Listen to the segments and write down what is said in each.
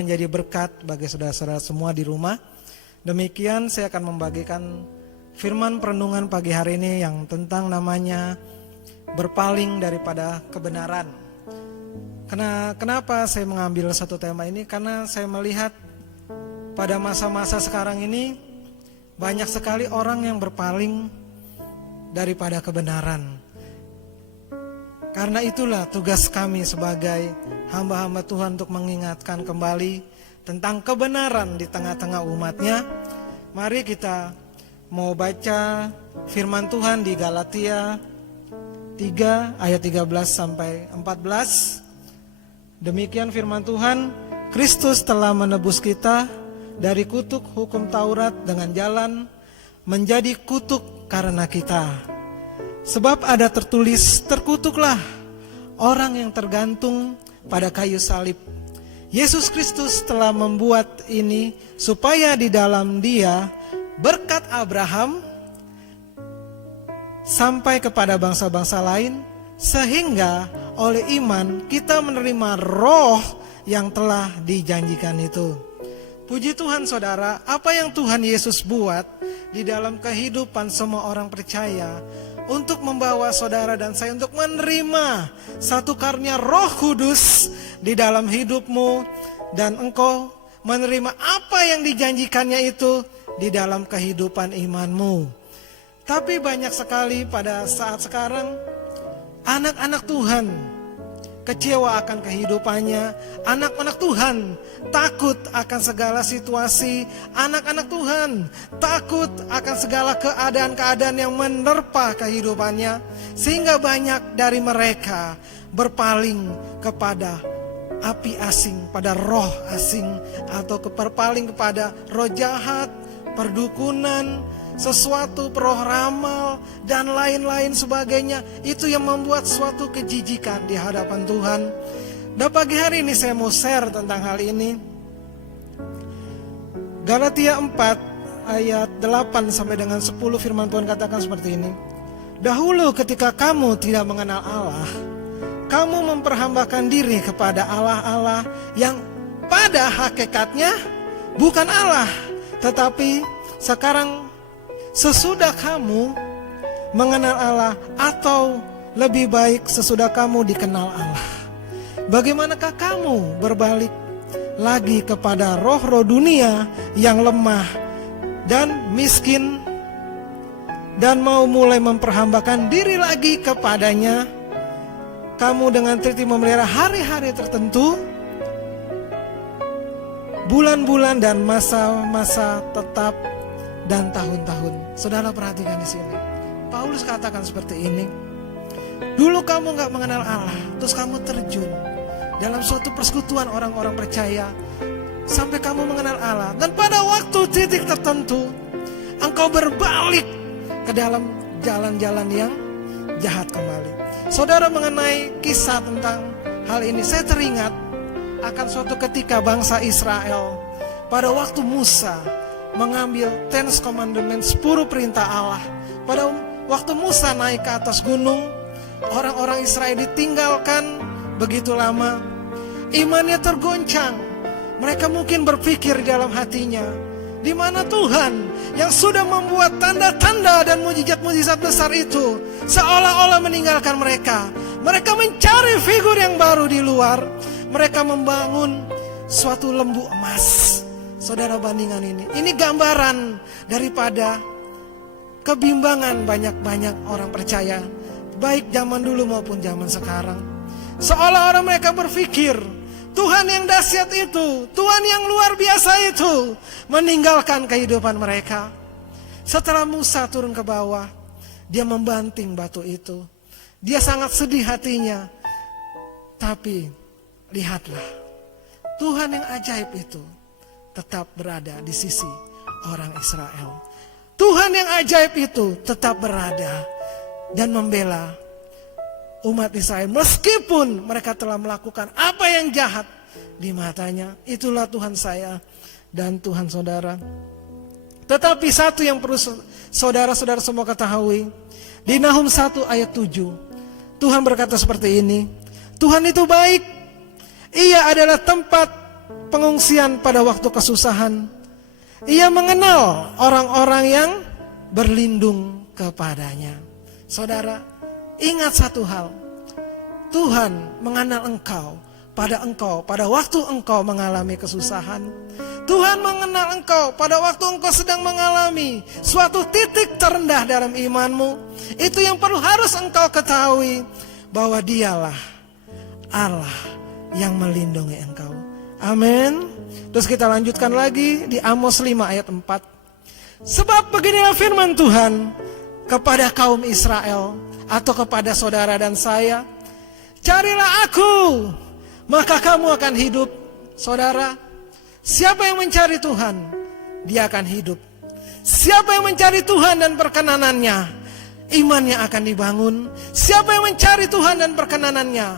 menjadi berkat bagi saudara-saudara semua di rumah. Demikian saya akan membagikan firman perenungan pagi hari ini yang tentang namanya berpaling daripada kebenaran. Kenapa saya mengambil satu tema ini? Karena saya melihat pada masa-masa sekarang ini banyak sekali orang yang berpaling daripada kebenaran. Karena itulah tugas kami sebagai hamba-hamba Tuhan untuk mengingatkan kembali tentang kebenaran di tengah-tengah umatnya. Mari kita mau baca firman Tuhan di Galatia 3 ayat 13 sampai 14. Demikian firman Tuhan, Kristus telah menebus kita dari kutuk hukum Taurat dengan jalan menjadi kutuk karena kita. Sebab ada tertulis, terkutuklah orang yang tergantung pada kayu salib. Yesus Kristus telah membuat ini supaya di dalam Dia berkat Abraham sampai kepada bangsa-bangsa lain, sehingga oleh iman kita menerima roh yang telah dijanjikan itu. Puji Tuhan saudara, apa yang Tuhan Yesus buat di dalam kehidupan semua orang percaya untuk membawa saudara dan saya untuk menerima satu karunia Roh Kudus di dalam hidupmu, dan engkau menerima apa yang dijanjikannya itu di dalam kehidupan imanmu. Tapi banyak sekali pada saat sekarang anak-anak Tuhan kecewa akan kehidupannya. Anak-anak Tuhan takut akan segala situasi. Anak-anak Tuhan takut akan segala keadaan-keadaan yang menerpa kehidupannya. Sehingga banyak dari mereka berpaling kepada api asing, pada roh asing, atau berpaling kepada roh jahat, perdukunan, sesuatu roh ramal dan lain-lain sebagainya. Itu yang membuat suatu kejijikan di hadapan Tuhan. Dan pagi hari ini saya mau share tentang hal ini. Galatia 4 ayat 8 sampai dengan 10 firman Tuhan katakan seperti ini. Dahulu ketika kamu tidak mengenal Allah, kamu memperhambakan diri kepada Allah-Allah yang pada hakikatnya bukan Allah. Tetapi sekarang sesudah kamu mengenal Allah, atau lebih baik sesudah kamu dikenal Allah, bagaimanakah kamu berbalik lagi kepada roh-roh dunia yang lemah dan miskin dan mau mulai memperhambakan diri lagi kepadanya? Kamu dengan teliti memelihara hari-hari tertentu, bulan-bulan dan masa-masa tetap dan tahun-tahun. Saudara perhatikan di sini. Paulus katakan seperti ini. Dulu kamu gak mengenal Allah, terus kamu terjun dalam suatu persekutuan orang-orang percaya sampai kamu mengenal Allah. Dan pada waktu titik tertentu engkau berbalik ke dalam jalan-jalan yang jahat kembali. Saudara, mengenai kisah tentang hal ini, saya teringat akan suatu ketika bangsa Israel pada waktu Musa mengambil 10 Commandments, 10 perintah Allah. Pada waktu Musa naik ke atas gunung, orang-orang Israel ditinggalkan begitu lama. Imannya tergoncang. Mereka mungkin berpikir di dalam hatinya, di mana Tuhan yang sudah membuat tanda-tanda dan mujizat-mujizat besar itu seolah-olah meninggalkan mereka. Mereka mencari figur yang baru di luar. Mereka membangun suatu lembu emas. Saudara, bandingan ini gambaran daripada kebimbangan banyak-banyak orang percaya, baik zaman dulu maupun zaman sekarang. Seolah-olah mereka berpikir Tuhan yang dahsyat itu, Tuhan yang luar biasa itu meninggalkan kehidupan mereka. Setelah Musa turun ke bawah, dia membanting batu itu. Dia sangat sedih hatinya. Tapi lihatlah, Tuhan yang ajaib itu tetap berada di sisi orang Israel. Tuhan yang ajaib itu tetap berada dan membela umat Israel meskipun mereka telah melakukan apa yang jahat di matanya. Itulah Tuhan saya dan Tuhan saudara. Tetapi satu yang perlu saudara-saudara semua ketahui, di Nahum 1 ayat 7 Tuhan berkata seperti ini. Tuhan itu baik, Ia adalah tempat pengungsian pada waktu kesusahan. Ia mengenal orang-orang yang berlindung kepadanya. Saudara, ingat satu hal. Tuhan mengenal engkau pada waktu engkau mengalami kesusahan. Tuhan mengenal engkau pada waktu engkau sedang mengalami suatu titik terendah dalam imanmu. Itu yang perlu harus engkau ketahui, bahwa Dialah Allah yang melindungi engkau. Amin. Terus kita lanjutkan lagi di Amos 5 ayat 4. Sebab beginilah firman Tuhan kepada kaum Israel, atau kepada saudara dan saya, carilah aku, maka kamu akan hidup. Saudara, siapa yang mencari Tuhan, dia akan hidup. Siapa yang mencari Tuhan dan perkenanannya, imannya akan dibangun. Siapa yang mencari Tuhan dan perkenanannya,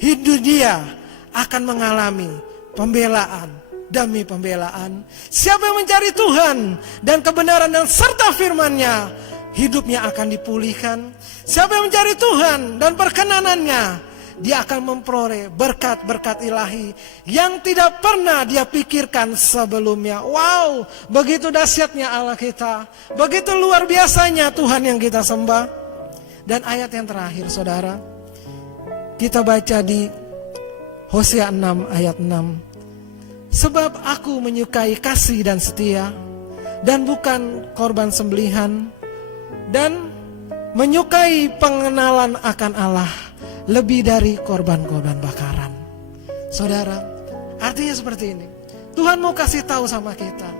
hidup dia akan mengalami pembelaan demi pembelaan. Siapa yang mencari Tuhan dan kebenaran dan serta firman-Nya, hidupnya akan dipulihkan. Siapa yang mencari Tuhan dan perkenanannya, dia akan memperoleh berkat-berkat ilahi yang tidak pernah dia pikirkan sebelumnya. Wow, begitu dahsyatnya Allah kita, begitu luar biasanya Tuhan yang kita sembah. Dan ayat yang terakhir, saudara, kita baca di Hosea 6 ayat 6. Sebab aku menyukai kasih dan setia, dan bukan korban sembelihan, dan menyukai pengenalan akan Allah lebih dari korban-korban bakaran. Saudara, artinya seperti ini. Tuhan mau kasih tahu sama kita,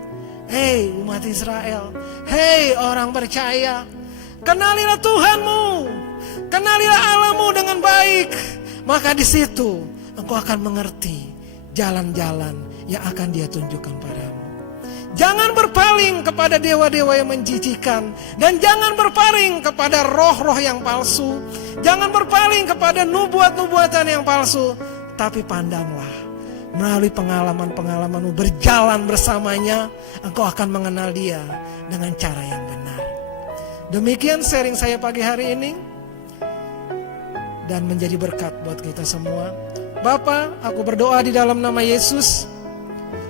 hei umat Israel, hei orang percaya, kenalilah Tuhanmu, kenalilah Allahmu dengan baik. Maka di situ engkau akan mengerti jalan-jalan yang akan Dia tunjukkan padamu. Jangan berpaling kepada dewa-dewa yang menjijikan, dan jangan berpaling kepada roh-roh yang palsu. Jangan berpaling kepada nubuat-nubuatan yang palsu, tapi pandanglah melalui pengalaman-pengalamanmu berjalan bersamanya, engkau akan mengenal Dia dengan cara yang benar. Demikian sharing saya pagi hari ini, dan menjadi berkat buat kita semua. Bapa, aku berdoa di dalam nama Yesus,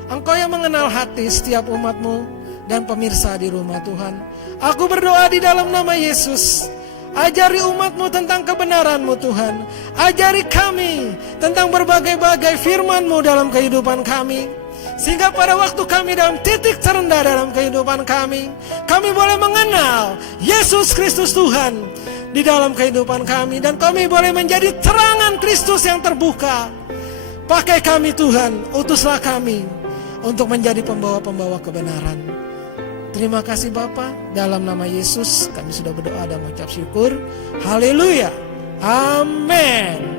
Engkau yang mengenal hati setiap umat-Mu dan pemirsa di rumah Tuhan. Aku berdoa di dalam nama Yesus, ajari umat-Mu tentang kebenaran-Mu Tuhan. Ajari kami tentang berbagai-bagai firman-Mu dalam kehidupan kami, sehingga pada waktu kami dalam titik terendah dalam kehidupan kami boleh mengenal Yesus Kristus Tuhan di dalam kehidupan kami, dan kami boleh menjadi terangan Kristus yang terbuka. Pakai kami Tuhan, utuslah kami untuk menjadi pembawa-pembawa kebenaran. Terima kasih Bapa, dalam nama Yesus kami sudah berdoa dan mengucap syukur. Haleluya. Amin.